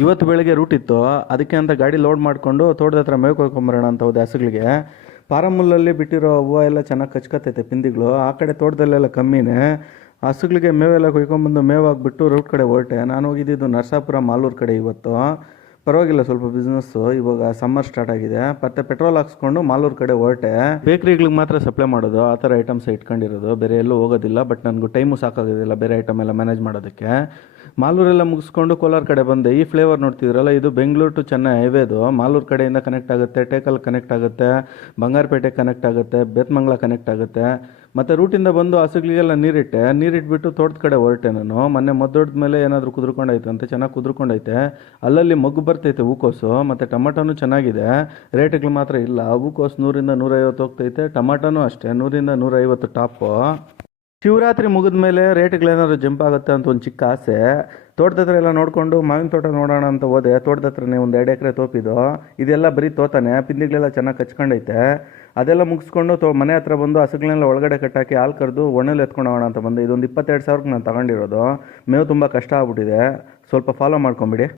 ಇವತ್ತು ಬೆಳಗ್ಗೆ ರೂಟ್ ಇತ್ತು, ಅದಕ್ಕೆ ಅಂತ ಗಾಡಿ ಲೋಡ್ ಮಾಡಿಕೊಂಡು ತೋಟದ ಹತ್ರ ಮೇವು ಕೊಯ್ಕೊಂಬರೋಣ ಅಂತ ಹೋದೆ ಹಸುಗಳಿಗೆ. ಪಾರಮುಲ್ಲಲ್ಲಿ ಬಿಟ್ಟಿರೋ ಹೂವು ಎಲ್ಲ ಚೆನ್ನಾಗಿ ಕಚ್ಕತ್ತೈತೆ ಪಿಂದಿಗಳು. ಆ ಕಡೆ ತೋಟದಲ್ಲೆಲ್ಲ ಕಮ್ಮಿನೇ. ಹಸುಗಳಿಗೆ ಮೇವೆಲ್ಲ ಕೊಯ್ಕೊಂಬಂದು ಮೇವಾಗ್ಬಿಟ್ಟು ರೂಟ್ ಕಡೆ ಹೊರಟೆ. ನಾನು ಹೋಗಿದ್ದು ನರಸಾಪುರ ಮಾಲೂರು ಕಡೆ ಇವತ್ತು. ಪರವಾಗಿಲ್ಲ, ಸ್ವಲ್ಪ ಬಿಸ್ನೆಸ್ಸು. ಇವಾಗ ಸಮ್ಮರ್ ಸ್ಟಾರ್ಟ್ ಆಗಿದೆ, ಮತ್ತೆ ಪೆಟ್ರೋಲ್ ಹಾಕ್ಸ್ಕೊಂಡು ಮಾಲೂರು ಕಡೆ ಹೊರಟೆ. ಬೇಕ್ರಿಗಳಿಗೆ ಮಾತ್ರ ಸಪ್ಲೈ ಮಾಡೋದು, ಆ ಥರ ಐಟಮ್ಸ್ ಇಟ್ಕೊಂಡಿರೋದು, ಬೇರೆ ಎಲ್ಲೂ ಹೋಗೋದಿಲ್ಲ. ಬಟ್ ನನಗೂ ಟೈಮು ಸಾಕಾಗೋದಿಲ್ಲ ಬೇರೆ ಐಟಮ್ ಎಲ್ಲ ಮ್ಯಾನೇಜ್ ಮಾಡೋದಕ್ಕೆ. ಮಾಲೂರೆಲ್ಲ ಮುಗಿಸ್ಕೊಂಡು ಕೋಲಾರ ಕಡೆ ಬಂದೆ. ಈ ಫ್ಲೇವರ್ ನೋಡ್ತಿದ್ರಲ್ಲ, ಇದು ಬೆಂಗಳೂರು ಟು ಚೆನ್ನೈ ಹೈವೇದು. ಮಾಲೂರು ಕಡೆಯಿಂದ ಕನೆಕ್ಟ್ ಆಗುತ್ತೆ, ಟೇಕಲ್ ಕನೆಕ್ಟ್ ಆಗುತ್ತೆ, ಬಂಗಾರಪೇಟೆ ಕನೆಕ್ಟ್ ಆಗುತ್ತೆ, ಬೇತ್ಮಂಗ್ಲ ಕನೆಕ್ಟ್ ಆಗುತ್ತೆ. ಮತ್ತು ರೂಟಿಂದ ಬಂದು ಹಸುಗಳಿಗೆಲ್ಲ ನೀರಿಟ್ಬಿಟ್ಟು ತೋಟದ ಕಡೆ ಹೊರಟೆ ನಾನು. ಮೊನ್ನೆ ಮದ್ದೊಡ್ದ ಮೇಲೆ ಏನಾದರೂ ಕುದುರ್ಕೊಂಡೈತೆ ಅಂತ, ಚೆನ್ನಾಗಿ ಕುದುರ್ಕೊಂಡೈತೆ. ಅಲ್ಲಲ್ಲಿ ಮಗ್ಗು ಬರ್ತೈತೆ ಹೂಕೋಸು. ಮತ್ತು ಟೊಮಟೊನೂ ಚೆನ್ನಾಗಿದೆ, ರೇಟ್ಗಳು ಮಾತ್ರ ಇಲ್ಲ. ಹೂಕೋಸು 100ರಿಂದ 150 ಹೋಗ್ತೈತೆ, ಟೊಮಟೊನೂ ಅಷ್ಟೇ 100ರಿಂದ 150 ಟಾಪು. ಶಿವರಾತ್ರಿ ಮುಗಿದ ಮೇಲೆ ರೇಟ್ಗಳೇನಾದ್ರು ಜಂಪ್ ಆಗುತ್ತೆ ಅಂತ ಒಂದು ಚಿಕ್ಕ ಆಸೆ. ತೋಟದ ಹತ್ರ ಎಲ್ಲ ನೋಡಿಕೊಂಡು ಮಾವಿನ ತೋಟ ನೋಡೋಣ ಅಂತ ಹೋದೆ. ತೋಟದ ಹತ್ರನೇ ಒಂದು 2 ಎಕರೆ ತೋಪಿದ್ದು. ಇದೆಲ್ಲ ಬರೀ ತೋತಾನೆ, ಪಿಂದಿಗಳೆಲ್ಲ ಚೆನ್ನಾಗಿ ಕಚ್ಕೊಂಡೈತೆ. ಅದೆಲ್ಲ ಮುಗಿಸ್ಕೊಂಡು ಮನೆ ಹತ್ರ ಬಂದು ಹಸುಗಳನ್ನೆಲ್ಲ ಒಳಗಡೆ ಕಟ್ಟಾಕಿ ಹಾಲು ಕರೆದು ಒಣಲ್ಲಿ ಎತ್ಕೊಂಡು ಹೋಗೋಣ ಅಂತ ಬಂದೆ. ಇದೊಂದು 22,000ಕ್ಕೆ ನಾನು ತಗೊಂಡಿರೋದು. ಮೇವು ತುಂಬ ಕಷ್ಟ ಆಗ್ಬಿಟ್ಟಿದೆ, ಸ್ವಲ್ಪ ಫಾಲೋ ಮಾಡ್ಕೊಂಬಿಡಿ.